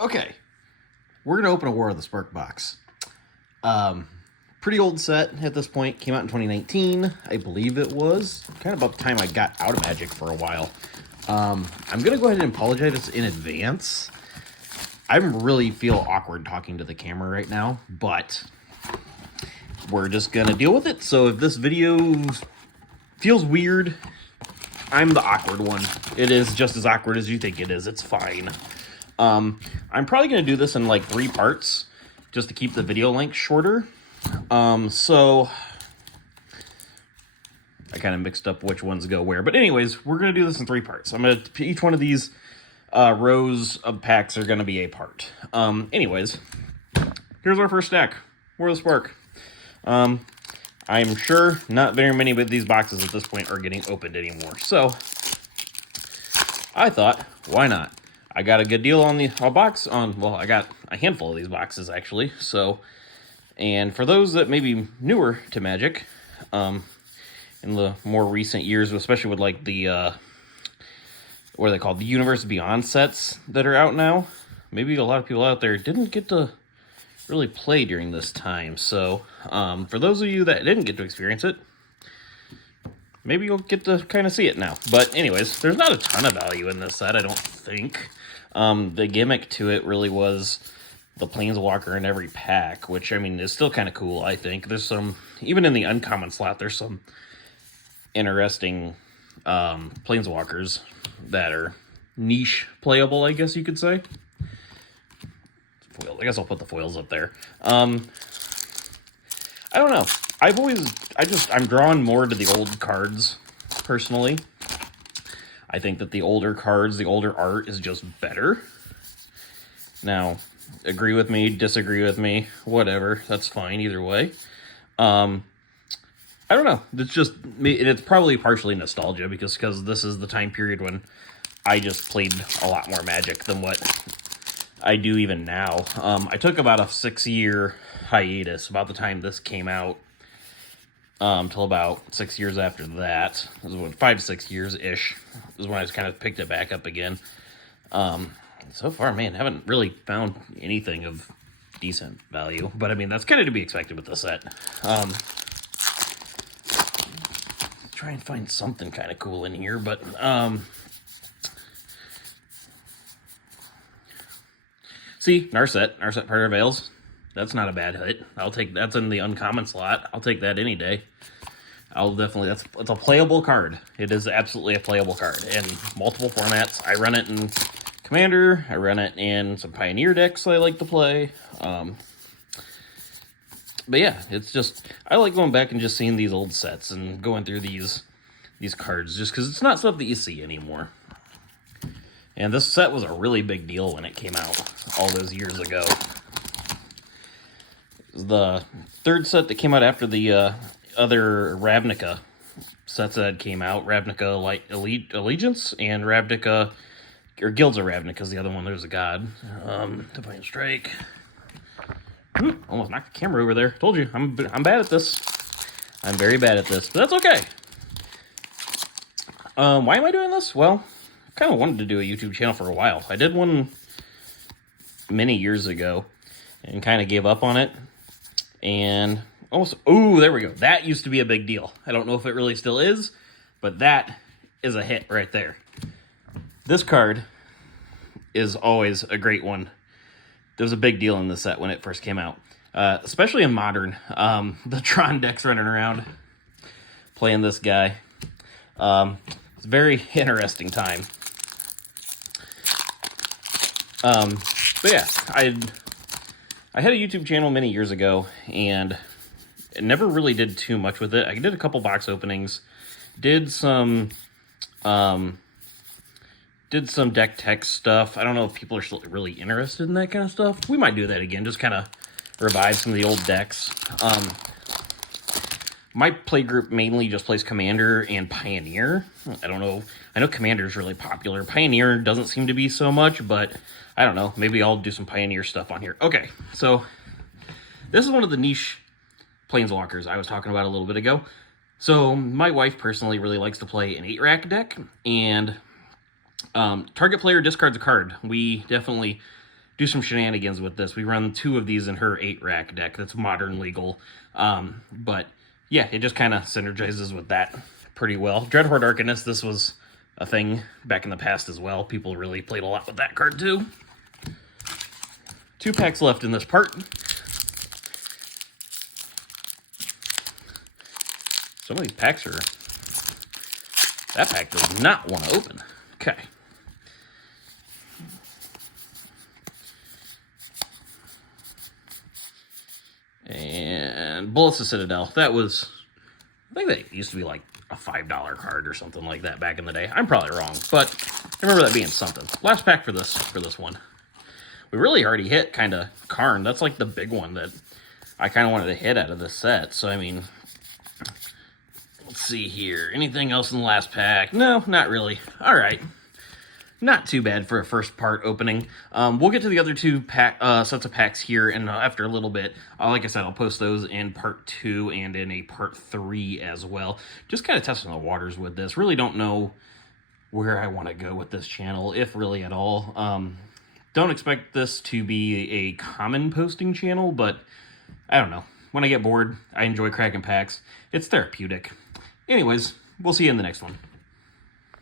Okay, we're gonna open a War of the Spark box. Pretty old set at this point. Came out in 2019, I believe it was. Kind of about the time I got out of Magic for a while. I'm gonna go ahead and apologize in advance. I really feel awkward talking to the camera right now, but we're just gonna deal with it. So if this video feels weird, I'm the awkward one. It is just as awkward as you think it is. It's fine. I'm probably going to do this in like 3 parts just to keep the video length shorter. So I kind of mixed up which ones go where. But anyways, we're going to do this in 3 parts. I'm going to, each one of these rows of packs are going to be a part. Anyways, here's our first stack. War of the Spark. I'm sure not very many of these boxes at this point are getting opened anymore. So I thought, why not? I got a good deal on the box on, well, I got a handful of these boxes actually. So, and for those that may be newer to Magic, in the more recent years, especially with like the, what are they called? The Universe Beyond sets that are out now. Maybe a lot of people out there didn't get to really play during this time. So, for those of you that didn't get to experience it, maybe you'll get to kind of see it now. But anyways, there's not a ton of value in this set, I don't think. The gimmick to it really was the Planeswalker in every pack, which, I mean, is still kind of cool, I think. There's some, even in the uncommon slot, there's some interesting Planeswalkers that are niche playable, I guess you could say. Foil. I guess I'll put the foils up there. I don't know. I'm drawn more to the old cards, personally. I think that the older cards, the older art is just better. Now, agree with me, disagree with me, whatever. That's fine either way. I don't know. It's just me. It's probably partially nostalgia because this is the time period when I just played a lot more Magic than what I do even now. I took about a 6-year hiatus about the time this came out. Till about 6 years after that. It was 5 to 6 years-ish is when I just kind of picked it back up again. So far, man, haven't really found anything of decent value. But, I mean, that's kind of to be expected with this set. Try and find something kind of cool in here, but... see, Narset Part of Veils. That's not a bad hit. That's in the uncommon slot. I'll take that any day. It's a playable card. It is absolutely a playable card in multiple formats. I run it in Commander. I run it in some Pioneer decks I like to play. But yeah, it's just, I like going back and just seeing these old sets and going through these cards just because it's not stuff that you see anymore. And this set was a really big deal when it came out all those years ago. The third set that came out after the other Ravnica sets that came out, Ravnica Allegiance and Ravnica, or Guilds of Ravnica is the other one. There's a god. Divine Strike. Ooh, almost knocked the camera over there. Told you, I'm bad at this. I'm very bad at this, but that's okay. Why am I doing this? Well, I kind of wanted to do a YouTube channel for a while. I did one many years ago and kind of gave up on it. And almost, oh, there we go. That used to be a big deal. I don't know if it really still is, but that is a hit right there. This card is always a great one. There was a big deal in the set when it first came out, especially in Modern. The Tron deck's running around playing this guy. It's a very interesting time. But yeah, I had a YouTube channel many years ago, and it never really did too much with it. I did a couple box openings, did some deck tech stuff. I don't know if people are still really interested in that kind of stuff. We might do that again, just kind of revive some of the old decks. My play group mainly just plays Commander and Pioneer. I don't know. I know Commander is really popular. Pioneer doesn't seem to be so much, but I don't know. Maybe I'll do some Pioneer stuff on here. Okay, so this is one of the niche Planeswalkers I was talking about a little bit ago. So my wife personally really likes to play an 8-rack deck, and target player discards a card. We definitely do some shenanigans with this. We run 2 of these in her 8-rack deck. That's modern legal. But yeah, it just kind of synergizes with that pretty well. Dreadhorde Arcanist, this was a thing back in the past as well. People really played a lot with that card too. 2 packs left in this part. Some of these packs are... That pack does not want to open. Okay. And Bullets of Citadel. That was... I think that used to be like a $5 card or something like that back in the day. I'm probably wrong, but I remember that being something. Last pack for this one. We really already hit kind of Karn. That's like the big one that I kind of wanted to hit out of this set. So, I mean, let's see here. Anything else in the last pack? No, not really. All right. Not too bad for a first part opening. We'll get to the other 2 sets of packs here, and after a little bit, like I said, I'll post those in part 2 and in a part 3 as well. Just kind of testing the waters with this. Really don't know where I want to go with this channel, if really at all. Don't expect this to be a common posting channel, but I don't know. When I get bored, I enjoy cracking packs. It's therapeutic. Anyways, we'll see you in the next one.